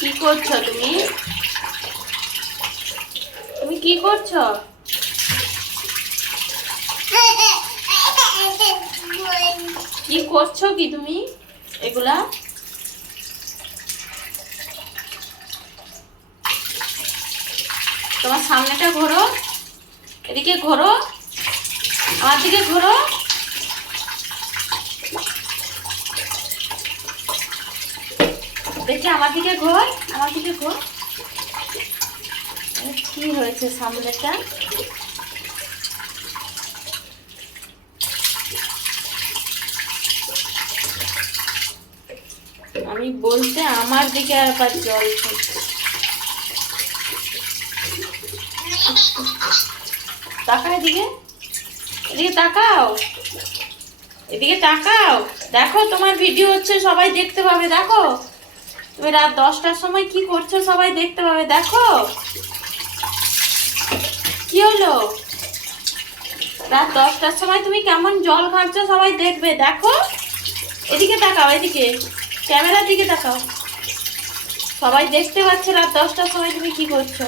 কি করছো তুমি? তুমি কি করছো? কি করছো কি তুমি এগুলা? তোমার সামনেটা ঘোরো, এদিকে ঘোরো, আমার দিকে ঘোরো। দেখি আমার দিকে ঘোর, আমার দিকে ঘোর। কি হয়েছে সামনেটা? আমি বলতে আমার দিকে আবার জল পড়ছে। তাকাও এদিকে, এদিকে তাকাও, এদিকে তাকাও। দেখো তোমার ভিডিও হচ্ছে, সবাই দেখতে পাবে। দেখো তুমি রাত 10টার সময় কি করছো, সবাই দেখতে পাবে। দেখো কি হলো, রাত 10টার সময় তুমি কেমন জল ঘাঁটছো সবাই দেখবে। দেখো এদিকে তাকাও, এদিকে ক্যামেরার দিকে তাকাও, সবাই দেখতে পাচ্ছে রাত 10টার সময় তুমি কি করছো।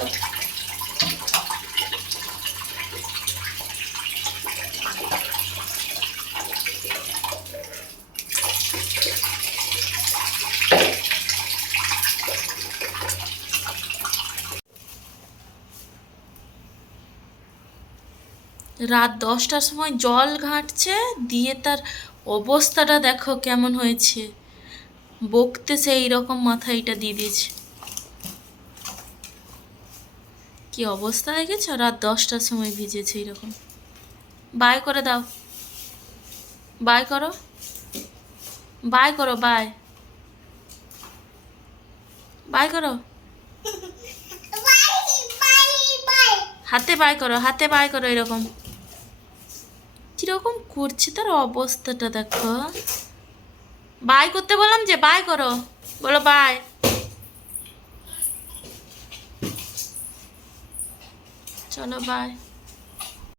রাত 10টার সময় জল ঘাঁটছে, দিয়ে তার অবস্থাটা দেখো কেমন হয়েছে। বকতে সেই রকম মাথায়টা দিয়ে দিয়েছে। কি অবস্থা দেখেছো, রাত 10টার সময় ভিজেছে এইরকম। বাই করে দাও, বাই করো, বাই করো, বাই বাই করো, হাতে বাই করো, হাতে বাই করো। এরকম কিরকম করছে তার অবস্থাটা দেখো। বাই করতে বললাম যে, বাই করো, বলো বাই। চলো বাই।